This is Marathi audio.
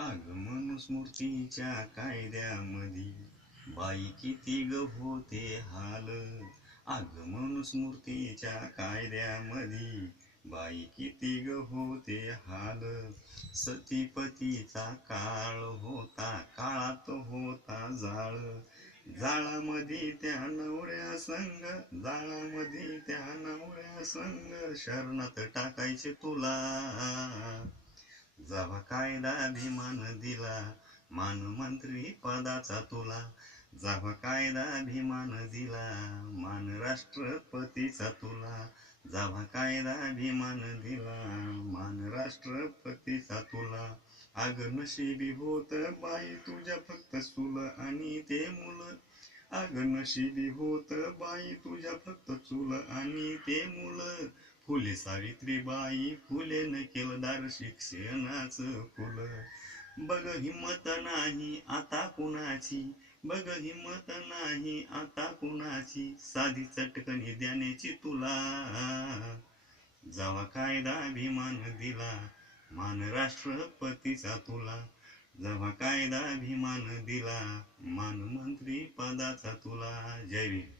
आगमन स्मृतीच्या कायद्यामधी बाई किती ग होते हाल. आगमन स्मृतीच्या कायद्यामधी बाई किती ग होते हाल. सतीपतीचा काळ होता, काळात होता जाळ. जाळामध्ये त्या नवऱ्या संग, जाळामध्ये त्या नवऱ्या संग शरणात टाकायचे तुला. जेव्हा कायदा अभिमान दिला, मानमंत्री पदाचा तुला. जेव्हा कायदा अभिमान दिला, मान राष्ट्रपतीचा तुला. जेव्हा कायदा अभिमान दिला, मान राष्ट्रपतीचा तुला. अग नशिबी होत बाई तुझ्या फक्त चूल आणि ते मुलं. अग नशिबी होत बाई तुझ्या फक्त चूल आणि ते मुलं. फुले सावित्रीबाई फुलेन केलं दार शिक्षणाचं खुलं. बघ हिम्मत नाही आता कुणाची, बघ हिम्मत नाही आता कुणाची, साधी चटकनी देण्याची तुला. जेव्हा कायदा अभिमान दिला, मान राष्ट्रपतीचा तुला. जेव्हा कायदा अभिमान दिला, मान मंत्री पदाचा तुला. जय भीम.